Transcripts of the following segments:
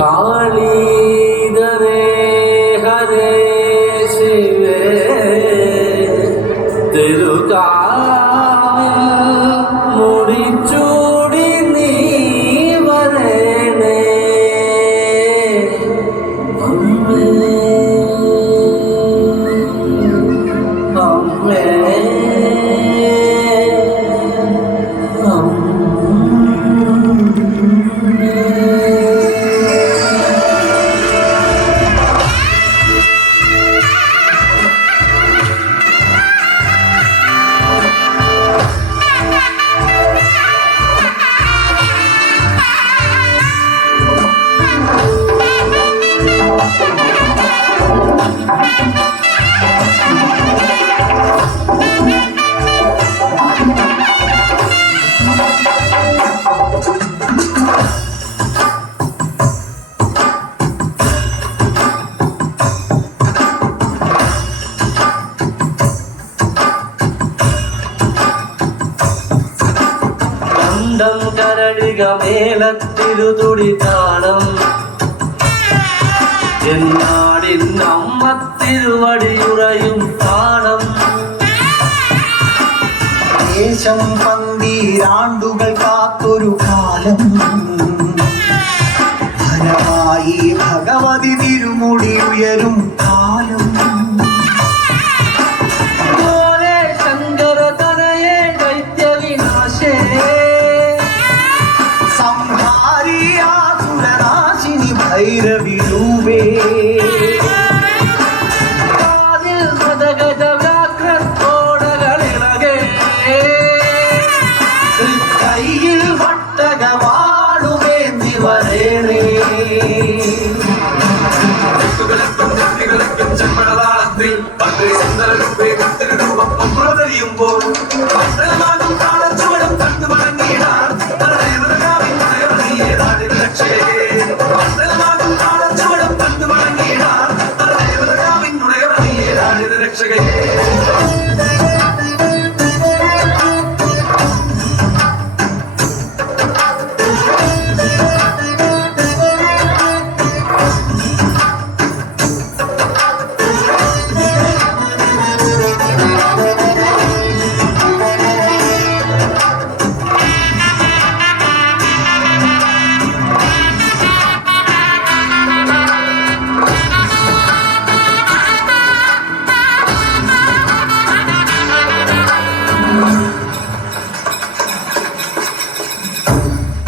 കാളീധരേ ഹരേ ശിവേ തിരുകാവിൽ മുടിച്ചൂടി നീ വരണേ അമ്മേ കരടിക മേലത്തിരുതുടി താണം എന്നാടിൻ അമ്മ തിരുവടിയുറയും താണം ദേശം പന്തീരാണ്ടുകൾ കാത്തൊരു കാലം ഫലമായി ഭഗവതി തിരുമുടി ഉയരും കാലം ശങ്കര തനയേ ദൈത്യവിനാശേ ഭൈരവിരൂപേ കാതിൽ മദഗജ വ്യാഘ്രത്തോടകളിളകേ കൈയിൽ വട്ടകവാളുവേന്തി വരേണേ ചെമ്മടതാളത്തിൽ പണ്ട് സുന്ദരൂപേ കത്തിരൂപം പ്രതരിയുമ്പോൾ ചുവടും കണ്ടു മടങ്ങിയിടാൻ രക്ഷേ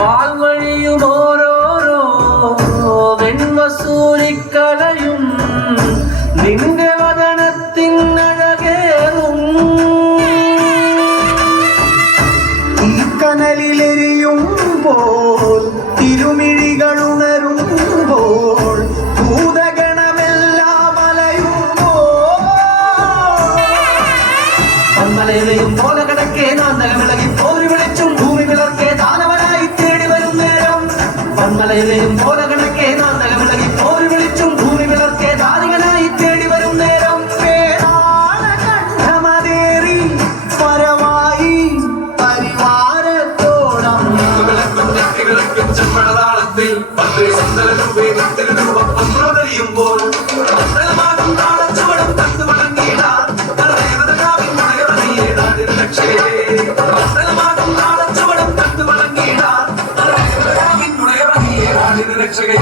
പാൽവഴിയും ഓരോരോ വെൺവസൂരിക്കലയും നിന്റെ വദനത്തിനഴകേറും ഈ കനലിലെരിയുമ്പോൾ തിരുമിഴികളുണരുമ്പോൾ ഭൂതഗണമെല്ലാം അലയുമ്പോൾ പന്മലയിലെയും പോലെ കിടക്കേ നാന്തകമിളകി പോരി വിളിച്ചും ഭൂമി വിളർക്കേ ദാനവനായി തേടി വരും നേരം പന്മലയിലെയും പോലെ കിടക്കേ നാന്തകമിളകി പോരി വിളിച്ചും ഭൂമി വിളർക്കേ ദാനികനായി തേടി വരും നേരം കണ്ഠമതേറി പരമായി പരിവാരത്തോടം ചെമ്മടതാളത്തിൽ പണ്ട് സുന്ദരൂപേ കത്തിരൂപം പ്രതരിയുമ്പോൾ ചുവടും കണ്ടു മടങ്ങിയിടാൻ രക്ഷേ ചുവടും കണ്ടു മടങ്ങിയിടാൻ രക്ഷകേ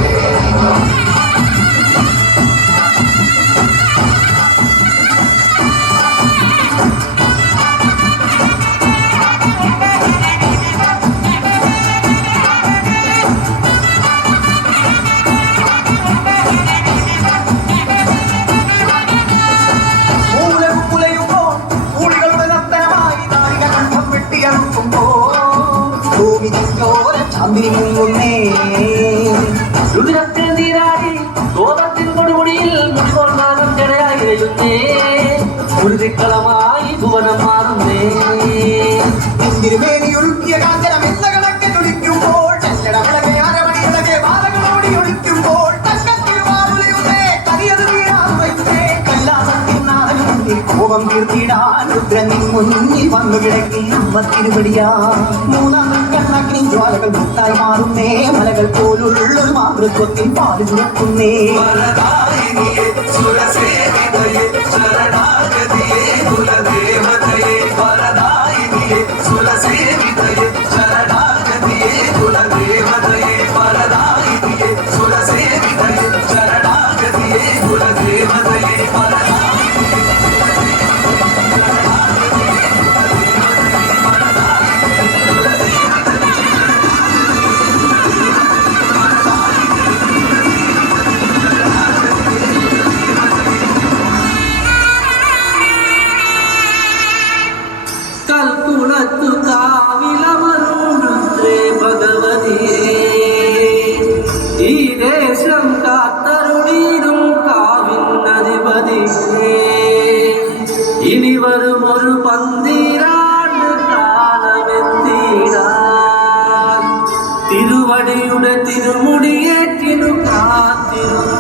ളമായി ഭുവനം മാറുന്നേ തിരുമേനിയൊഴുക്കിയ കാഞ്ചനം എന്ന കണക്കെ തുളിക്കുമ്പോൾ അരമണിയിളകെ ബാലകളോടി ഒളിക്കുമ്പോൾ തക്കത്തിരുവാറുലയുന്നേ കരിയത് വീരാറുവേ കല്ലാസത്തിൻ നാഥൻ മുന്നിൽ കോപം ഉത്സവം തീർത്തിടാൻ രുദ്രനിൻ മുന്നിൽ വന്നു കിടക്കി അമ്മ തിരുവടിയാ മൂന്നാം കണ്ണാക്കിനി ജ്വാലകൾ മുട്ടായി മാറുന്നേ മലകൾ പോലുള്ളൊരു മാതൃത്വത്തിൽ പാല് ചുരക്കുന്നേ വരദായിനിയേ സുരസേവിതയേ ശരണാഗതിയേ കുലദേവതയേ വരദായിനിയേ സുരസേവിതയേ ശരണാഗതിയേ കുലദേവതയേ വരദായിനിയേ സുരസേവിതയേ ശരണാഗതിയേ കുലദേവതയേ കൽക്കുളത്തു കാവിലമരുണ്ടേ ഭഗവതിയേ ഈ ദേശം കാത്തരുളീരും കാവിനധിപതിയേ ഇനി വരും ഒരു പന്തിരാണ്ട് കാലമെത്തിടാൻ തിരുവടിയുടെ തിരുമുടിയേറ്റിനു കാത്തിരുന്നീടാൻ